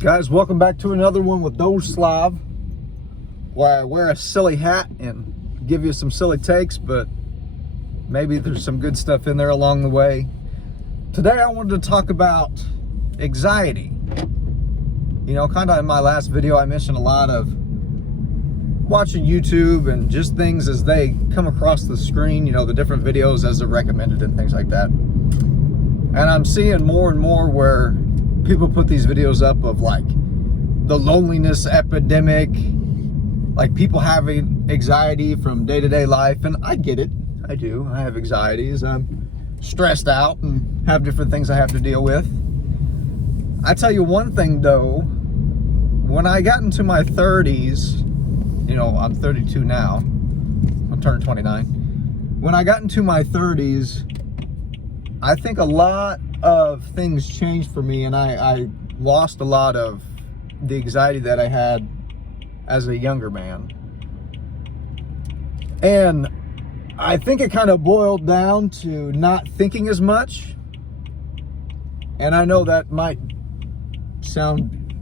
Guys, welcome back to another one with DogeSlav, where I wear a silly hat and give you some silly takes, but maybe there's some good stuff in there along the way. Today I wanted to talk about anxiety. You know, kind of in my last video I mentioned a lot of watching YouTube and just things as they come across the screen, you know, the different videos as they're recommended and things like that. And I'm seeing more and more where people put these videos up of like the loneliness epidemic, like people having anxiety from day-to-day life. And I get it. I do. I have anxieties. I'm stressed out and have different things I have to deal with. I tell you one thing though, when I got into my 30s, you know, I'm 32 now, I'm turning 29. When I got into my 30s, I think a lot of things changed for me, and I lost a lot of the anxiety that I had as a younger man. And I think it kind of boiled down to not thinking as much. And I know that might sound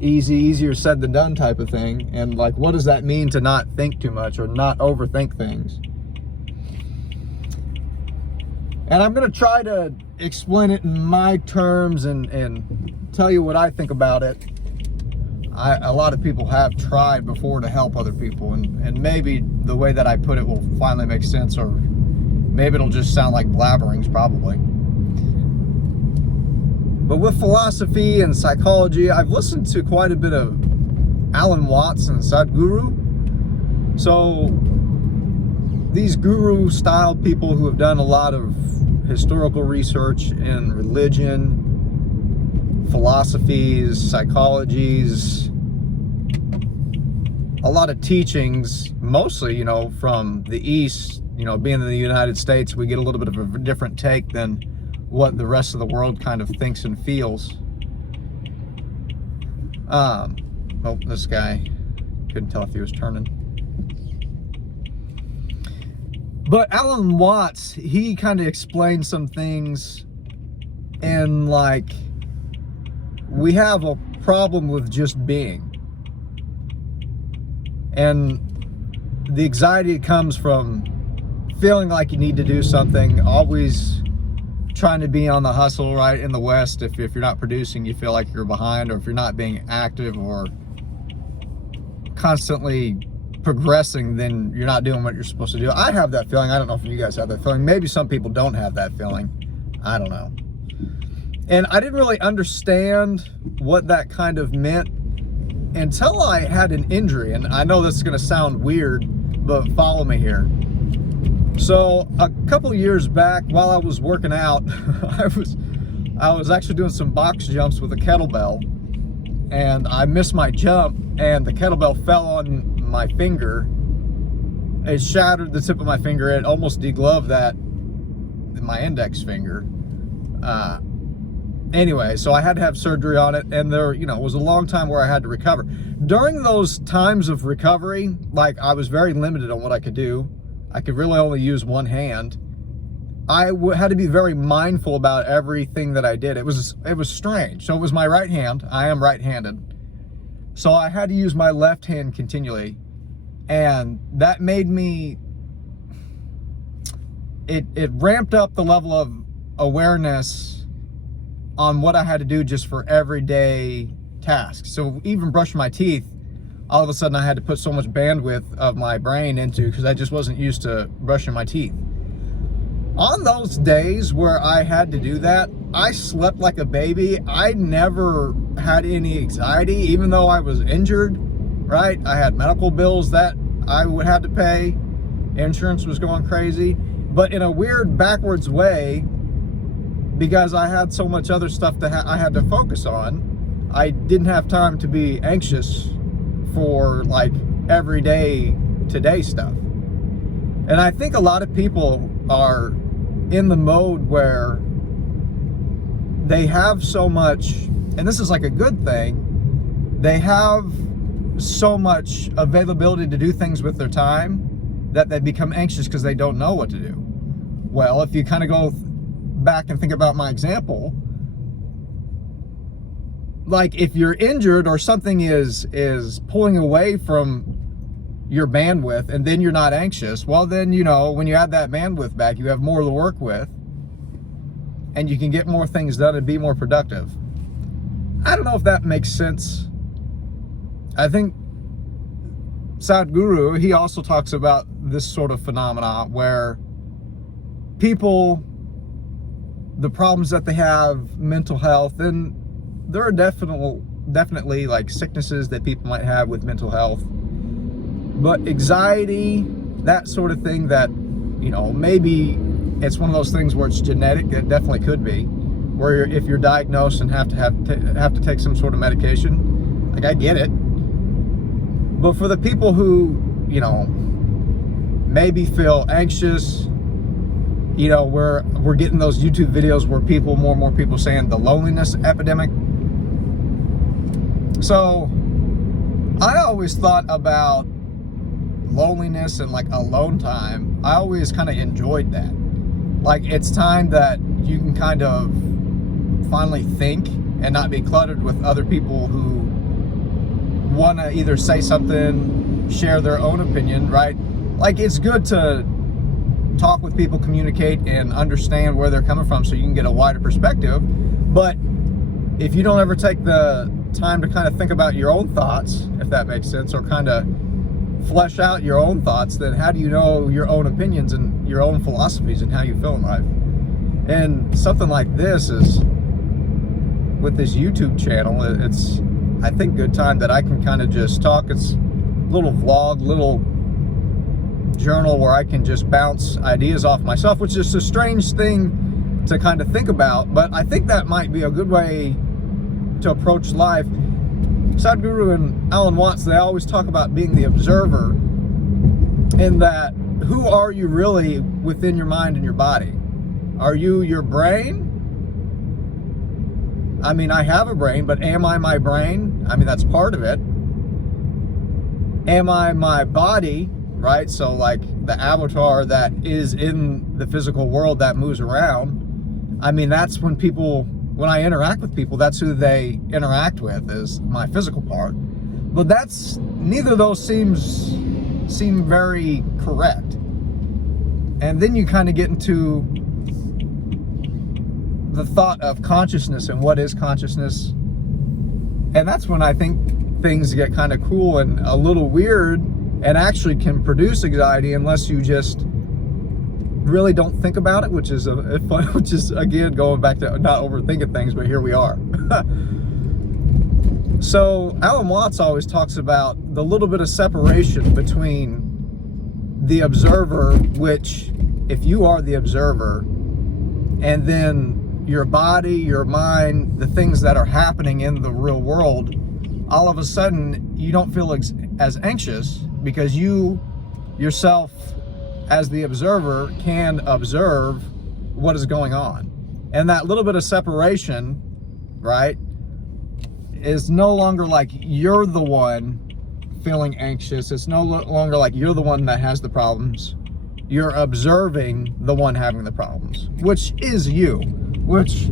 easier said than done type of thing. And like, what does that mean to not think too much or not overthink things? And I'm going to try to explain it in my terms and tell you what I think about it. A lot of people have tried before to help other people, and maybe the way that I put it will finally make sense, or maybe it'll just sound like blabberings, probably. But with philosophy and psychology, I've listened to quite a bit of Alan Watts and Sadhguru. So these guru-style people who have done a lot of historical research in religion, philosophies, psychologies, a lot of teachings, mostly, you know, from the East. You know, being in the United States, we get a little bit of a different take than what the rest of the world kind of thinks and feels. Oh, this guy, couldn't tell if he was turning. But Alan Watts, he kind of explained some things, and like, we have a problem with just being. And the anxiety comes from feeling like you need to do something, always trying to be on the hustle, right? In the West, if you're not producing, you feel like you're behind, or if you're not being active or constantly progressing, then you're not doing what you're supposed to do. I have that feeling. I don't know if you guys have that feeling. Maybe some people don't have that feeling. I don't know. And I didn't really understand what that kind of meant until I had an injury. And I know this is going to sound weird, but follow me here. So a couple years back, while I was working out, I was actually doing some box jumps with a kettlebell, and I missed my jump, and the kettlebell fell on my finger. It shattered the tip of my finger. It almost degloved my index finger. Anyway, so I had to have surgery on it, and there, you know, it was a long time where I had to recover. During those times of recovery, like, I was very limited on what I could do. I could really only use one hand. I had to be very mindful about everything that I did. It was strange. So it was my right hand. I am right-handed. So I had to use my left hand continually, and that made me, it ramped up the level of awareness on what I had to do just for everyday tasks. So even brushing my teeth, all of a sudden I had to put so much bandwidth of my brain into, because I just wasn't used to brushing my teeth. On those days where I had to do that, I slept like a baby. I never had any anxiety, even though I was injured, right? I had medical bills that I would have to pay. Insurance was going crazy. But in a weird backwards way, because I had so much other stuff that I had to focus on, I didn't have time to be anxious for like everyday today stuff. And I think a lot of people are in the mode where they have so much, and this is like a good thing, they have so much availability to do things with their time that they become anxious because they don't know what to do. Well, if you kind of go back and think about my example, like if you're injured or something is pulling away from your bandwidth and then you're not anxious, well then, you know, when you add that bandwidth back, you have more to work with and you can get more things done and be more productive. I don't know if that makes sense. I think Sadhguru, he also talks about this sort of phenomena where people, the problems that they have, mental health, and there are definitely like sicknesses that people might have with mental health, but anxiety, that sort of thing, that, you know, maybe it's one of those things where it's genetic. It definitely could be, where if you're diagnosed and have to take some sort of medication, like I get it. But for the people who, you know, maybe feel anxious, you know, we're getting those YouTube videos where more and more people saying the loneliness epidemic. So I always thought about loneliness and like alone time. I always kind of enjoyed that. Like it's time that you can kind of finally think and not be cluttered with other people who want to either say something, share their own opinion, right? Like it's good to talk with people, communicate, and understand where they're coming from so you can get a wider perspective. But if you don't ever take the time to kind of think about your own thoughts, if that makes sense, or kind of flesh out your own thoughts, then how do you know your own opinions and your own philosophies and how you feel in life? And something like this is, with this YouTube channel, it's, I think, good time that I can kind of just talk. It's a little vlog, little journal where I can just bounce ideas off myself, which is a strange thing to kind of think about, but I think that might be a good way to approach life. Sadhguru and Alan Watts, they always talk about being the observer, in that who are you really within your mind and your body? Are you your brain? I mean, I have a brain, but am I my brain? I mean, that's part of it. Am I my body, right? So like the avatar that is in the physical world that moves around. I mean, that's when I interact with people, that's who they interact with, is my physical part. But that's, neither of those seem very correct. And then you kind of get into the thought of consciousness and what is consciousness. And that's when I think things get kind of cool and a little weird, and actually can produce anxiety unless you just really don't think about it, which is again going back to not overthinking things, but here we are. So Alan Watts always talks about the little bit of separation between the observer, which if you are the observer, and then your body, your mind, the things that are happening in the real world, all of a sudden you don't feel as anxious, because you yourself as the observer can observe what is going on. And that little bit of separation, right, is no longer like you're the one feeling anxious. It's no longer like you're the one that has the problems. You're observing the one having the problems, which is you. Which,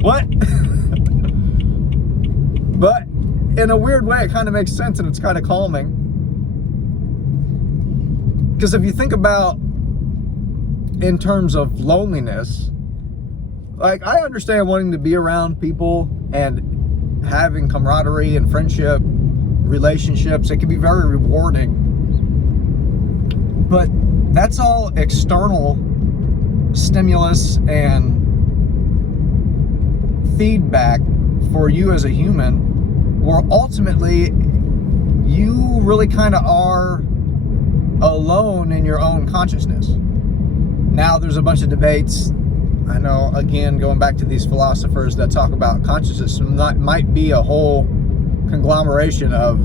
what? But in a weird way, it kind of makes sense, and it's kind of calming. Because if you think about in terms of loneliness, like I understand wanting to be around people and having camaraderie and friendship, relationships, it can be very rewarding. But that's all external stimulus and feedback for you as a human, where ultimately you really kind of are alone in your own consciousness. Now there's a bunch of debates, I know, again, going back to these philosophers that talk about consciousness, might be a whole conglomeration of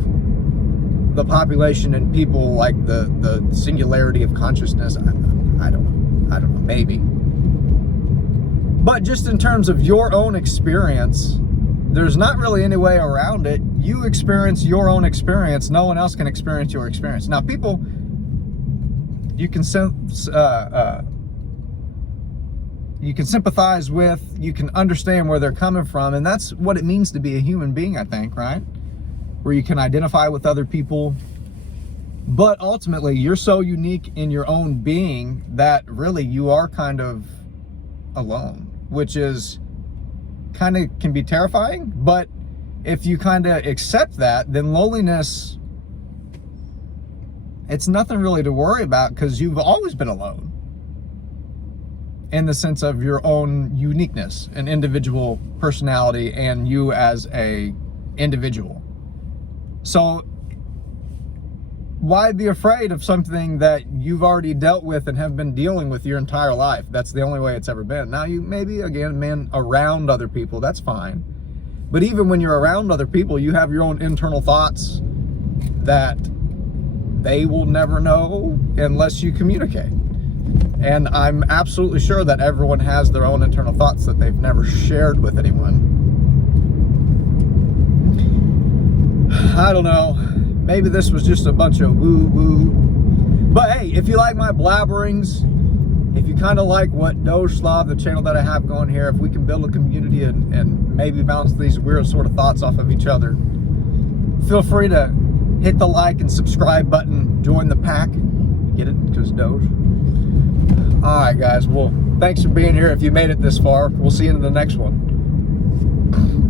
the population and people, like the singularity of consciousness. I don't know, maybe. But just in terms of your own experience, there's not really any way around it. You experience your own experience. No one else can experience your experience. Now, people, you can you can sympathize with, you can understand where they're coming from, and that's what it means to be a human being, I think, right? Where you can identify with other people, but ultimately you're so unique in your own being that really you are kind of alone, which is kind of can be terrifying. But if you kind of accept that, then loneliness, it's nothing really to worry about, because you've always been alone in the sense of your own uniqueness and individual personality and you as a individual. So why be afraid of something that you've already dealt with and have been dealing with your entire life? That's the only way it's ever been. Now you maybe, again, man, around other people, that's fine. But even when you're around other people, you have your own internal thoughts that they will never know unless you communicate. And I'm absolutely sure that everyone has their own internal thoughts that they've never shared with anyone. I don't know. Maybe this was just a bunch of woo-woo. But hey, if you like my blabberings, if you kind of like what DogeSlav, the channel that I have going here, if we can build a community and maybe bounce these weird sort of thoughts off of each other, feel free to hit the like and subscribe button, join the pack. Get it? Because Doge. All right, guys. Well, thanks for being here. If you made it this far, we'll see you in the next one.